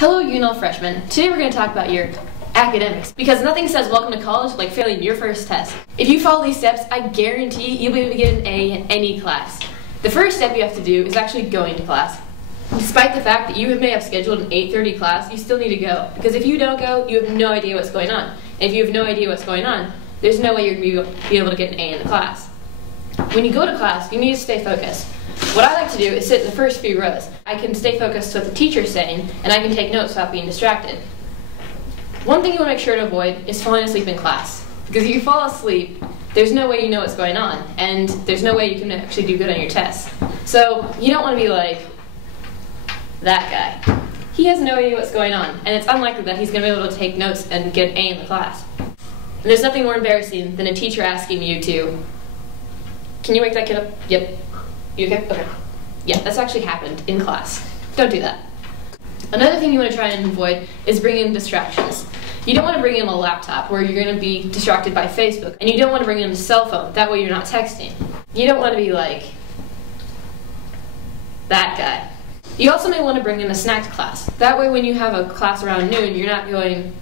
Hello UNL freshmen. Today we're going to talk about your academics because nothing says welcome to college like failing your first test. If you follow these steps, I guarantee you'll be able to get an A in any class. The first step you have to do is actually going to class. Despite the fact that you may have scheduled an 8:30 class, you still need to go because if you don't go, you have no idea what's going on. And if you have no idea what's going on, there's no way you're going to be able to get an A in the class. When you go to class, you need to stay focused. What I like to do is sit in the first few rows. I can stay focused to what the teacher's saying, and I can take notes without being distracted. One thing you want to make sure to avoid is falling asleep in class. Because if you fall asleep, there's no way you know what's going on, and there's no way you can actually do good on your tests. So you don't want to be like that guy. He has no idea what's going on, and it's unlikely that he's going to be able to take notes and get an A in the class. And there's nothing more embarrassing than a teacher asking you to, "Can you wake that kid up?" "Yep." "You okay?" "Okay." Yeah, that's actually happened in class. Don't do that. Another thing you want to try and avoid is bringing in distractions. You don't want to bring in a laptop where you're going to be distracted by Facebook, and you don't want to bring in a cell phone. That way you're not texting. You don't want to be like that guy. You also may want to bring in a snack to class. That way when you have a class around noon, you're not going,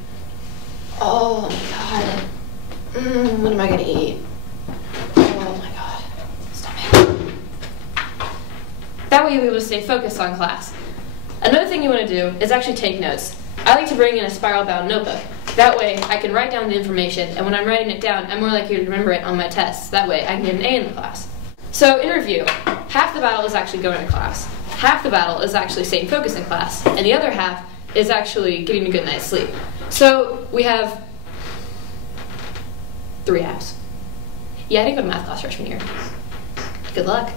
"Oh my god, what am I going to eat? Oh my god, stomach." That way you'll be able to stay focused on class. Another thing you want to do is actually take notes. I like to bring in a spiral-bound notebook. That way I can write down the information, and when I'm writing it down, I'm more likely to remember it on my tests. That way I can get an A in the class. So in review, half the battle is actually going to class. Half the battle is actually staying focused in class, and the other half is actually getting a good night's sleep. So we have 3 halves. Yeah, I didn't go to math class freshman year. Good luck.